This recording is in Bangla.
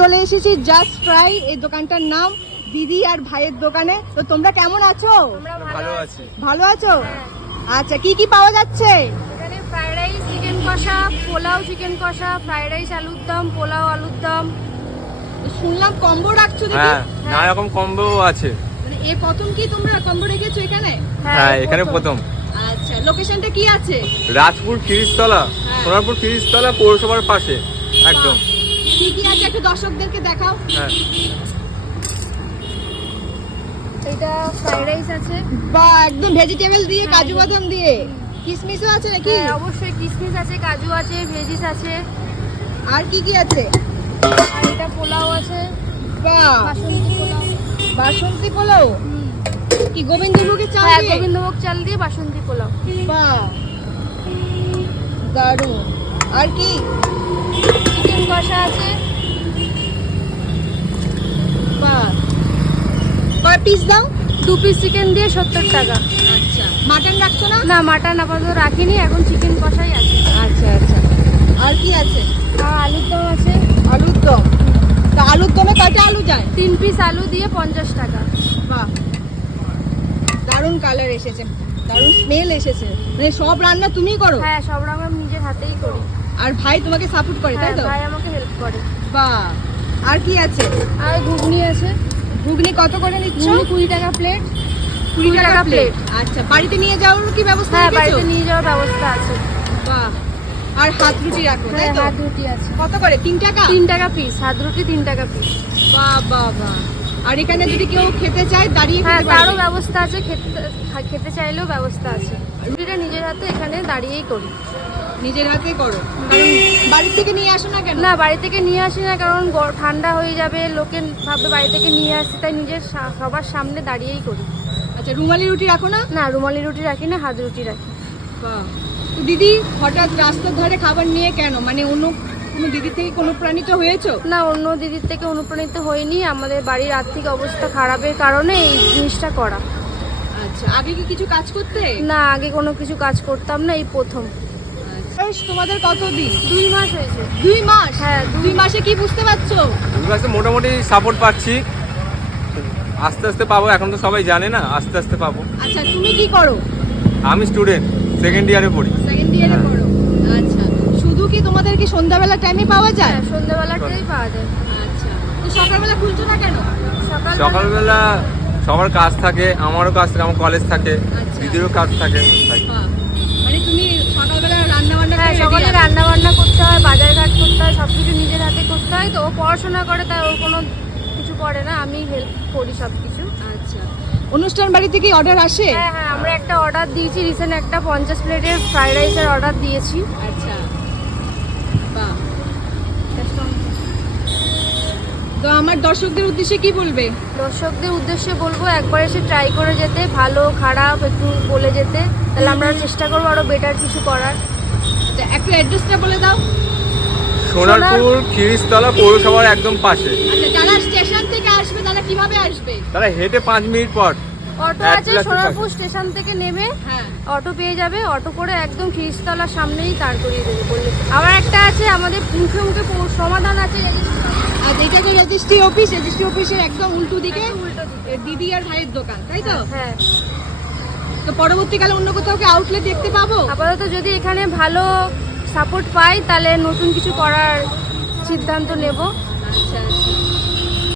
চলে এসেছি জাস্ট ট্রাই এই দোকানটার নাম দিদি আর ভাইয়ের দোকানে। তো তোমরা কেমন আছো? ভালো আছি। ভালো আছো? আচ্ছা, কি কি পাওয়া যাচ্ছে এখানে? ফ্রাইড রাইস, চিকেন কষা, পোলাও চিকেন কষা, ফ্রাইড রাইস আলুর দম, পোলাও আলুর দম। শুনলাম কম্বো রাখছো দেখি। হ্যাঁ, নানা রকম কম্বো আছে। মানে এ প্রথম কি তোমরা কম্বো রেখেছো এখানে? হ্যাঁ, এখানে প্রথম। আচ্ছা, লোকেশনটা কি আছে? রাজপুর খিরিশতলা, সোনারপুর খিরিশতলা পৌরসভার পাশে একদম। কি কি আছে একটু দর্শকদেরকে দেখাও। হ্যাঁ, এটা ফ্রাইড রাইস আছে। বা একদম ভেজিটেবল দিয়ে, কাজু বাদাম দিয়ে, কিশমিশও আছে নাকি? হ্যাঁ, অবশ্যই কিশমিশ আছে, কাজু আছে, ভেজিস আছে। আর কি কি আছে? আর এটা পোলাও আছে, বাহ, বাসন্তী পোলাও। বাসন্তী পোলাও কি গোবিন্দভোগের চাল হ্যাঁ, দিয়ে? গোবিন্দভোগ চাল দিয়ে বাসন্তী পোলাও। বাহ, দারুণ। আর কি? চিকেন কষা আছে। বাহ, কয় পিস দাও? 2 পিস চিকেন দিয়ে 70 টাকা। আচ্ছা, মাটন রাখছো না? না, মাটন আপাতত রাখিনি, এখন চিকেন কষাই আছে। আচ্ছা আচ্ছা, আর কি আছে? আর আলুর দম আছে। আলুর দম। তা আলুর দমে কয়টা আলু যায়? 3 পিস আলু দিয়ে 50 টাকা। বাহ, দারুণ কালার এসেছে, দারুণ স্মেল এসেছে। মানে সব রান্না তুমিই করো? হ্যাঁ, সব রান্না আমি নিজের হাতেই করি। আর ভাই তোমাকে সাপোর্ট করে, তাই হ্যাঁ, তো? ভাই আমাকে হেল্প করে। বাহ, আর কি আছে? আর ঘুগনি আছে। ঘুগনি কত করে নিচ্ছ? ঘুগনি 20 টাকা প্লেট। 20 টাকা টাকা প্লেট। plate। আচ্ছা, বাড়িতে নিয়ে যাওয়ার কি ব্যবস্থা হ্যাঁ, রেখেছো? বাড়িতে নিয়ে যাওয়ার ব্যবস্থা আছে। বাহ, আর হাত রুটি রাখো, তাই হ্যাঁ, তো? হাত রুটি আছে। কত করে? 3 টাকা? 3 টাকা পিস, হাত রুটি 3 টাকা পিস। বাহ বাহ বাহ। আর এখানে যদি কেউ খেতে চায় দাঁড়িয়ে হ্যাঁ, খেতে তারও পারবে? ব্যবস্থা আছে, খেতে চাইলেও ব্যবস্থা আছে। রুটিটা নিজের হাতে এখানে দাঁড়িয়েই করি। নিজের হাতে করো? কারণ বাড়ি থেকে নিয়ে আসো না কেন? না, বাড়ি থেকে নিয়ে আসি না, কারণ ঠান্ডা হয়ে যাবে, লোকে ভাববে বাড়ি থেকে নিয়ে আসি, তাই নিজের সবার সামনে দাঁড়িয়েই করি। আচ্ছা, রুমালি রুটি রাখো না? না, রুমালি রুটি রাখি না, হাত রুটি রাখি। বাহ। তো দিদি হঠাৎ রাস্তার ধারে খাবার নিয়ে কেন? মানে অন্য কোনো দিদি থেকে কোনো প্রাণিত হয়েছো? না, অন্য দিদির থেকে অনুপ্রাণিত হইনি, আমাদের বাড়ির আর্থিক অবস্থা খারাপের কারণে এই জিনিসটা করা। আচ্ছা, আগে কি কিছু কাজ করতে? না, আগে কোনো কিছু কাজ করতাম না, এই প্রথম। বয়স তোমাদের কত দিন? 2 মাস হয়েছে। 2 মাস? হ্যাঁ, 2 মাসে কি বুঝতে পারছো? ওর কাছে মোটামুটি সাপোর্ট পাচ্ছি। আস্তে আস্তে পাবো, এখন তো সবাই জানে না, আস্তে আস্তে পাবো। আচ্ছা, তুমি কি করো? আমি স্টুডেন্ট, সেকেন্ড ইয়ারে পড়ি। সেকেন্ড ইয়ারে হ্যাঁ। পড়ো? আচ্ছা, শুধু কি তোমাদের কি সন্ধ্যাবেলা টাইমে পাওয়া যায়? হ্যাঁ, সন্ধ্যাবেলাটাই পাওয়া যায়। আচ্ছা, তো সকালবেলা খুলছো না কেন? সকালবেলা সবার কাজ থাকে, আমারও কাজ থাকে, আমার কলেজ থাকে, আচ্ছা। দিদিরও কাজ থাকে, তাই। বাহ, মানে তুমি সকালবেলা রান্না বান্না হ্যাঁ, সকালে রান্না বান্না করতে হয়, বাজার ঘাট করতে হয়, সবকিছু নিজের হাতে করতে হয়। তো ও পড়াশোনা করে, তাই ওর কোনো কিছু করে না, আমি হেল্প করি সবকিছু। আচ্ছা, অনুষ্ঠান বাড়ি থেকে অর্ডার আসে? হ্যাঁ হ্যাঁ, আমরা একটা অর্ডার দিয়েছি রিসেন্ট, একটা 50 প্লেটের ফ্রাইড রাইসের অর্ডার দিয়েছি। আচ্ছা, বাহ। তো আমার দর্শকদের উদ্দেশ্যে কি বলবে? দর্শকদের উদ্দেশ্যে বলবো একবার এসে ট্রাই করে যেতে, ভালো খারাপ একটু বলে যেতে, তাহলে আমরা চেষ্টা করবো আরো বেটার কিছু করার। আচ্ছা, একটু অ্যাড্রেসটা বলে দাও। সোনারপুর খিরিশতলা পৌরসভার একদম পাশে। আচ্ছা, যারা স্টেশন থেকে আসবে তারা কিভাবে আসবে? তারা হেঁটে 5 মিনিট পর অটো এক আছে, প্লাস সোনারপুর স্টেশন থেকে নেমে হ্যাঁ, অটো পেয়ে যাবে, অটো করে একদম খিরিশতলার সামনেই দাঁড় করিয়ে দেবে বললে। আবার একটা আছে আমাদের মুখে মুখে সমাধান আছে, আর এটা যে রেজিস্ট্রি অফিস, রেজিস্ট্রি অফিসের একদম উল্টো দিকে উল্টো দিকে। দিদি আর ভাইয়ের দোকান, তাই তো? হ্যাঁ, তো পরবর্তীকালে অন্য কোথাও কি আউটলেট দেখতে পাবো? আপাতত যদি এখানে ভালো সাপোর্ট পাই, তাহলে নতুন কিছু করার সিদ্ধান্ত নেব। আচ্ছা,